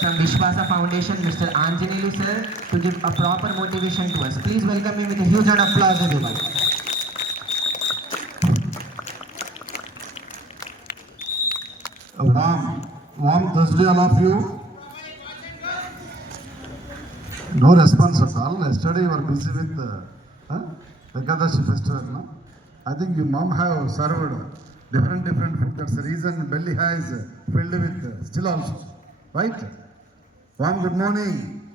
From Vishwasa Foundation, Mr. Anjanelu sir, to give a proper motivation to us. Please welcome him with a huge round of applause, everyone. A warm Thursday, all of you. No response at all. Yesterday you were busy with Ekadashi festival. No? I think your mom have served different food. That's the reason belly has filled with still also. Right? Warm good morning.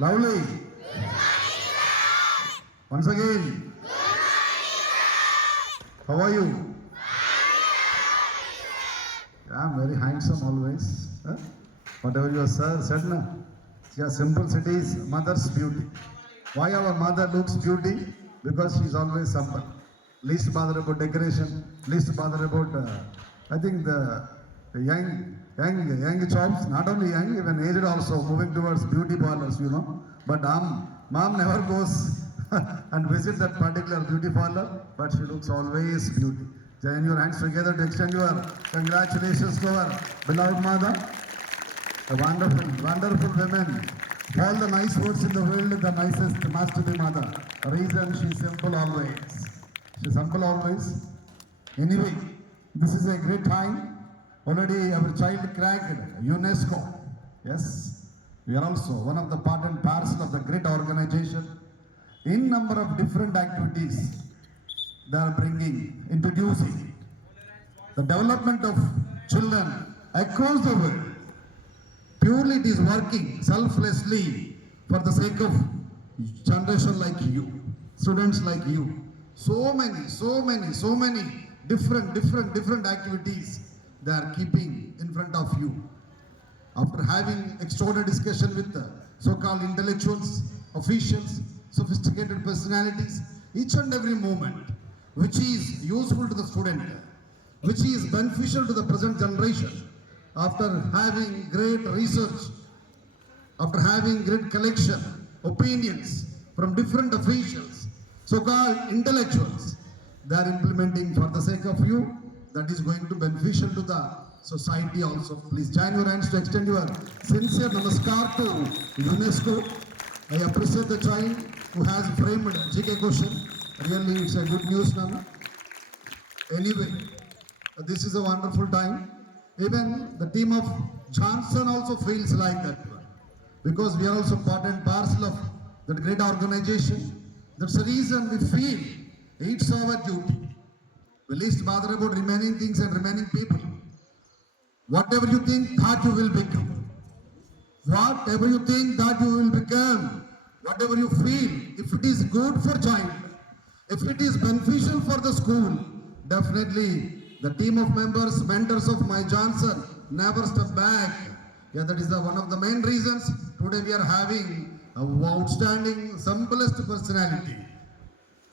Lovely. Once again. How are you? Yeah, I'm very handsome always. Huh? Whatever your sir said, na? Yeah, simple cities, mother's beauty. Why our mother looks beauty? Because she's always simple. Least bother about decoration, least bother about, I think the young chops, not only young, even aged also, moving towards beauty parlors, you know. But mom never goes and visit that particular beauty parlor, but she looks always beauty. Join your hands together to extend your congratulations to our beloved mother. A wonderful woman. All the nice words in the world, the nicest master the mother. Reason she's simple always. She's simple always. Anyway, this is a great time. Already our child cracked UNESCO. Yes, we are also one of the part and parcel of the great organization. In number of different activities they are bringing, introducing the development of children across the world. Purely it is working selflessly for the sake of generation like you, students like you. So many different activities they are keeping in front of you. After having extraordinary discussion with so-called intellectuals, officials, sophisticated personalities, each and every moment, which is useful to the student, which is beneficial to the present generation, after having great research, after having great collection, opinions from different officials, so-called intellectuals, they are implementing for the sake of you, that is going to beneficial to the society also. Please join your hands to extend your sincere namaskar to UNESCO. I appreciate the child who has framed GK question. Really, it's a good news now. Anyway, this is a wonderful time. Even the team of Johnson also feels like that one. Because we are also part and parcel of that great organization. That's the reason we feel it's our duty. We least bother about remaining things and remaining people. Whatever you think, that you will become. Whatever you think, that you will become. Whatever you feel, if it is good for child, if it is beneficial for the school, definitely the team of members, mentors of my Johnson never step back. Yeah, that is one of the main reasons today we are having an outstanding, simplest personality.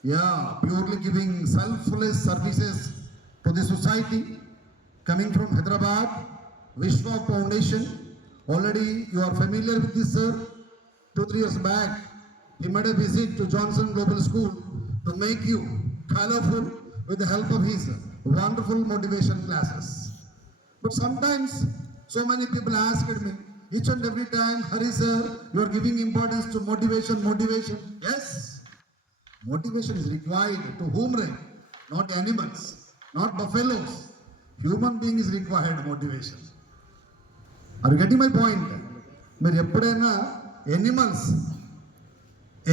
Yeah, purely giving selfless services to the society. Coming from Hyderabad, Vishwa Foundation. Already you are familiar with this, sir. 2-3 years back, he made a visit to Johnson Global School to make you colorful with the help of his wonderful motivation classes. But sometimes, so many people asked me, each and every time, Hari sir, you are giving importance to motivation. Yes, motivation is required to whom? Not animals, not buffaloes. Human being is required motivation. Are you getting my point? మీరు ఎప్పుడైనా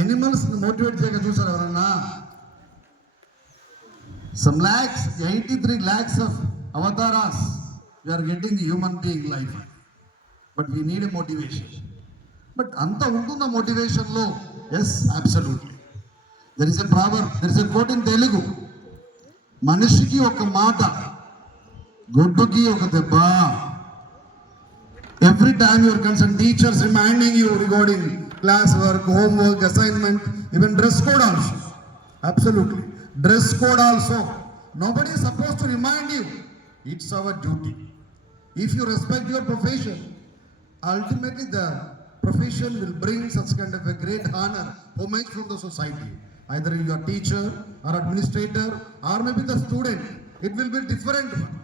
animals motivate చేయగా చూసారు ఎవరన్నా? Some lakhs, 83 lakhs of avatars, we are getting human being life. But we need a motivation. But anta untunda motivation lo? Yes, absolutely. There is a proverb, there is a quote in Telugu. Manishiki oka maata, gudduki oka debba. Every time you are concerned, teachers reminding you regarding class work, homework, assignment, even dress code also. Absolutely. Dress code also. Nobody is supposed to remind you. It's our duty. If you respect your profession, ultimately the profession will bring such kind of a great honor, homage from the society. Either you are teacher or administrator or maybe the student. It will be different one.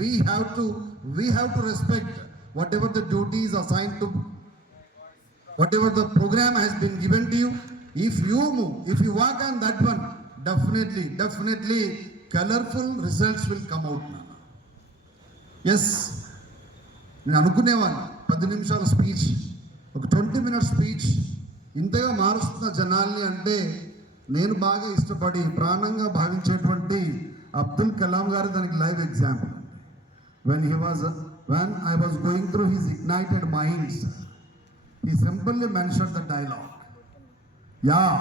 We have to respect whatever the duties assigned to, whatever the program has been given to you, if you move, if you work on that one, definitely colorful results will come out. Yes, నేను అనుకునేవాడిని 10 నిమిషాల speech, ఒక 20 minutes speech ఇంతగా మారుస్తున్న జనాల్ని అంటే నేను బాగా ఇష్టపడి ప్రాణంగా భావించేటువంటి అబ్దుల్ కలాం గారు దానికి live example. when I was going through his ignited minds, he simply mentioned the dialogue. Yeah,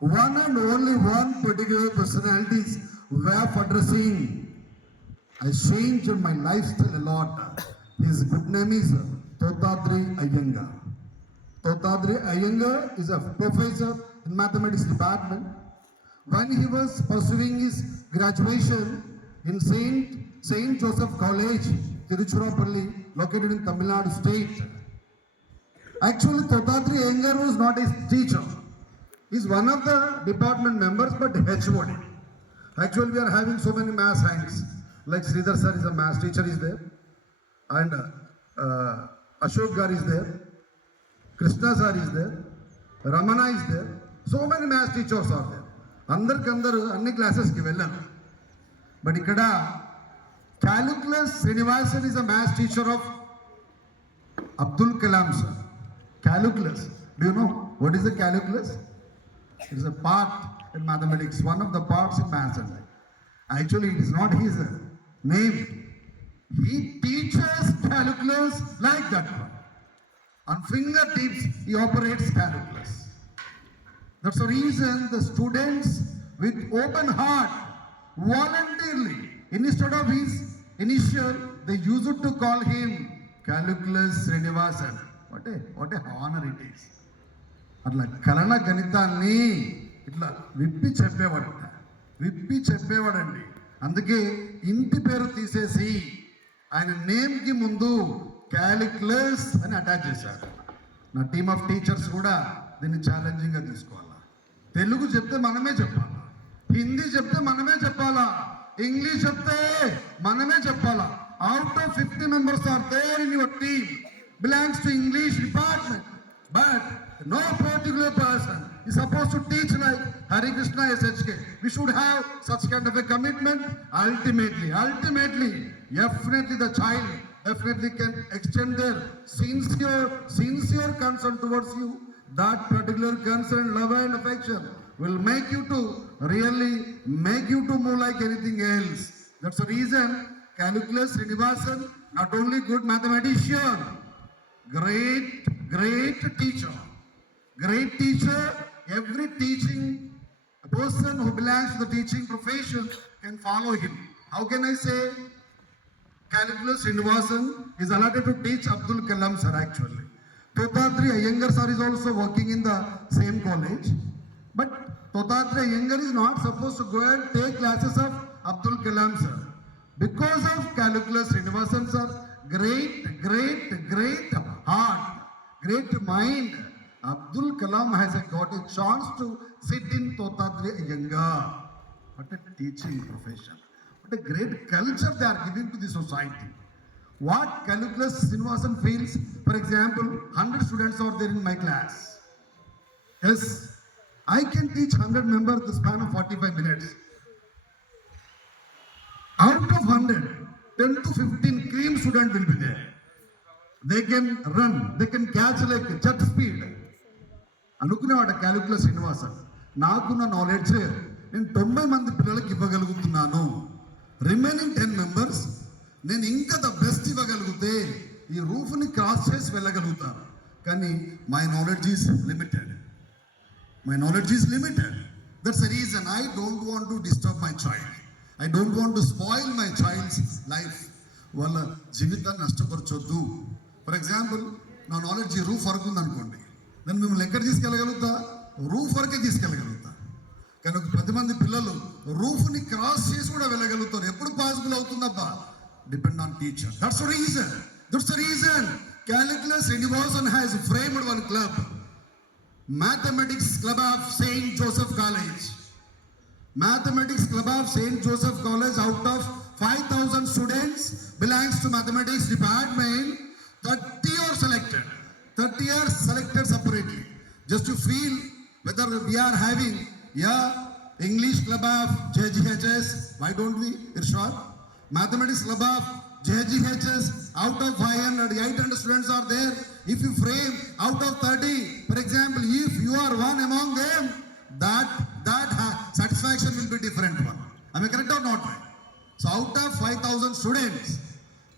one and only one particular personalities way of addressing I changed my lifestyle a lot. His good name is Totadri Iyengar. Totadri Iyengar is a professor in mathematics department. When he was pursuing his graduation in Saint Joseph College, Tiruchirappalli, located in Tamil Nadu state. Actually, Totadri Iyengar was not his teacher. He's one of the department members, but HOD. Actually, we are having so many math hands. Like Sridhar sir is a math teacher is there, and Ashok gar is there, Krishna sir is there, Ramana is there. So many math teachers are there. అందరికందరూ అన్ని క్లాసెస్కి వెళ్ళారు. But ఇక్కడ calculus Srinivasan is a math teacher of Abdul Kalam sir. Calculus, do you know what is the calculus? It is a part in mathematics, one of the parts in maths. Actually, it is not his name. He teaches calculus like that one. On fingertips, he operates calculus. That's the reason the students with open heart, voluntarily, instead of his initial, they used to call him Calculus Srinivasan. What a honor it is. అట్లా కలన గణితాన్ని ఇట్లా విప్పి చెప్పేవాడండి. అందుకే ఇంటి పేరు తీసేసి ఆయన నేమ్కి ముందు క్యాలిక్యులస్ అని అటాచ్ చేశారు. నా టీమ్ ఆఫ్ టీచర్స్ కూడా దీన్ని ఛాలెంజింగ్గా తీసుకోవాలా. తెలుగు చెప్తే మనమే చెప్పాలా, హిందీ చెప్తే మనమే చెప్పాలా, ఇంగ్లీష్ చెప్తే మనమే చెప్పాలా. Out of 50 members are there in your team belongs to English department, but no particular person is supposed to teach like Hari Krishna SHK. We should have such kind of a commitment. Ultimately, definitely the child definitely can extend their sincere concern towards you. That particular concern, love and affection will make you to move like anything else. That's the reason Calculus Srinivasan, not only good mathematician, great teacher. Every teaching person who belongs to the teaching profession can follow him. How can I say Calculus Srinivasan is allotted to teach Abdul Kalam sir actually. Totadri Iyengar sir is also working in the same college, but Totadri Iyengar is not supposed to go and take classes of Abdul Kalam sir. Because of Calculus Srinivasan sir, great heart, great mind, Abdul Kalam has got a chance to sit in Totadri Iyengar. What a teaching profession. What a great culture they are giving to the society. What Calculus Srinivasan feels, for example, 100 students are there in my class. Yes, I can teach 100 members the span of 45 minutes. Out of 100, 10 to 15 cream students will be there. They can run, they can catch like jet speed. అనుకునేవాడు calculus Srinivasan. నాకున్న knowledge నేను 90 మంది పిల్లలకి ఇవ్వగలుగుతున్నాను. Remaining 10 members నేను ఇంకా the best ఇవ్వగలిగితే ఈ రూఫ్ని cross చేసి వెళ్ళగలుగుతాను. కానీ my knowledge is limited. That's the reason I don't want to disturb my child. I don't want to spoil my child's life. వాళ్ళ జీవితాన్ని నష్టపరచొద్దు. ఫర్ ఎగ్జాంపుల్, నా నాలెడ్జ్ రూఫ్ వరకు ఉందనుకోండి, నేను మిమ్మల్ని ఎక్కడ తీసుకెళ్ళగలుగుతా? రూఫ్ వరకే తీసుకెళ్ళగలుగుతా. కానీ ఒక 10 మంది పిల్లలు రూఫ్ని క్రాస్ చేసి కూడా వెళ్ళగలుగుతారు. ఎప్పుడు possible అవుతుందబ్బా? Depend on teacher. That's the reason Calculus Srinivasan has framed one club, Mathematics Club of Saint Joseph College. Mathematics Club of Saint Joseph College, out of 5,000 students belongs to mathematics department. 30 are selected. 30 are selected separately. Just to feel whether we are having English club of JGHS. Why don't we? Irshad. Mathematics club of JGHS. Out of 500, 800 students are there. If you frame out of 30, for example, if you are one among them, that satisfaction will be different one. Am I correct or not? So out of 5,000 students,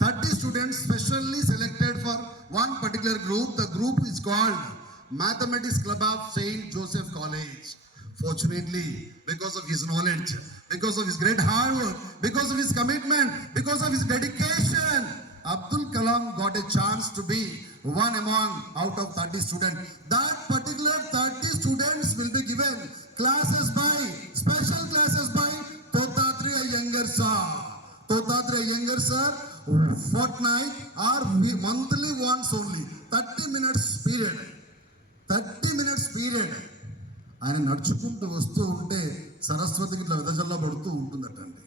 30 students specially selected for one particular group. The group is called Mathematics Club of St. Joseph College. Fortunately, because of his knowledge, because of his great hard work, because of his commitment, because of his dedication, Abdul Kalam got a chance to be one among out of 30 students. That particular 30 students will be given classes by, special classes by Totatreya Iyengar sir. Totatreya Iyengar sir, fortnight or monthly once only, 30 minutes period. 30 minutes period. ఆయన నడుచుకుంటూ వస్తూ ఉంటే సరస్వతికి ఇట్లా వెదజల్లా పడుతూ ఉంటుందటండి.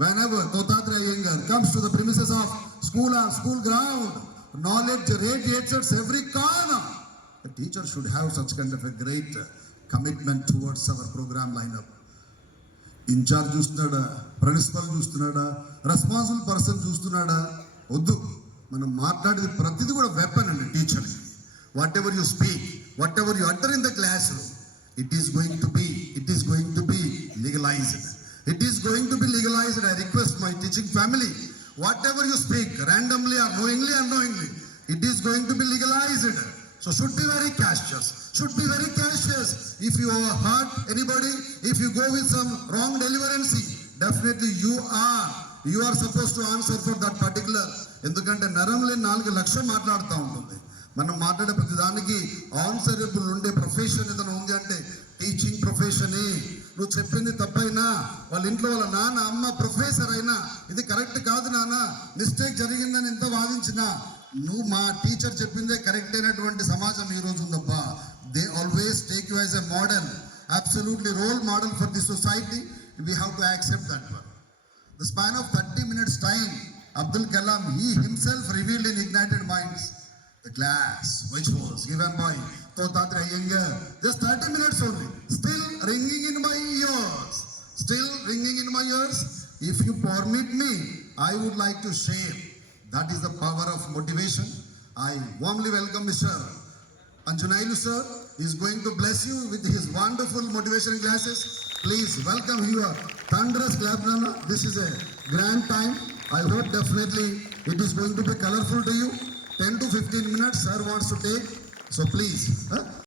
Whenever Totatreya Iyengar comes to the premises of school or school ground, knowledge radiates at every corner. A teacher should have such kind of a great commitment towards our program lineup. In charge చూస్తున్నాడా, principal చూస్తున్నాడా, responsible person చూస్తున్నాడా? వద్దు. మనం మాట్లాడేది ప్రతిదీ కూడా weapon అండి teacher. Whatever you speak, whatever you utter in the classroom, it is going to be legalized. It is going to be legalized. I request my teaching family, whatever you speak, randomly or knowingly, unknowingly, it is going to be legalized. So should be very cautious. Should be very cautious. If you hurt anybody, if you go with some wrong deliverance, definitely you are supposed to answer for that particular. ఎందుకంటే నరంలో 4 లక్షలు మాట్లాడుతూ ఉంటుంది. మనం మాట్లాడే ప్రతి దానికి answerable ఉండే profession ఏదైనా ఉంది అంటే టీచింగ్ ప్రొఫెషనే. నువ్వు చెప్పింది తప్పైనా, వాళ్ళ ఇంట్లో వాళ్ళ నాన్న అమ్మ ప్రొఫెసర్ అయినా ఇది కరెక్ట్ కాదు నాన్న, మిస్టేక్ జరిగిందని ఎంత వాదించినా నువ్వు మా టీచర్ చెప్పిందే కరెక్ట్ అయినటువంటి సమాజం ఈ రోజు ఉందబ్బా. They always take you as a model, absolutely role model for the society. We have to accept that one. The span of 30 minutes time, Abdul Kalam, he himself revealed in Ignited Minds the class which was given by Totatreya Iyengar. Just 30 minutes only, still ringing in my ears. Still ringing in my ears. If you permit me, I would like to share. That is the power of motivation. I warmly welcome Mr. Anjanailu sir. He is going to bless you with his wonderful motivation classes. Please welcome your thunderous clap. This is a grand time. I hope definitely it is going to be colorful to you. 10 to 15 minutes sir wants to take. So please.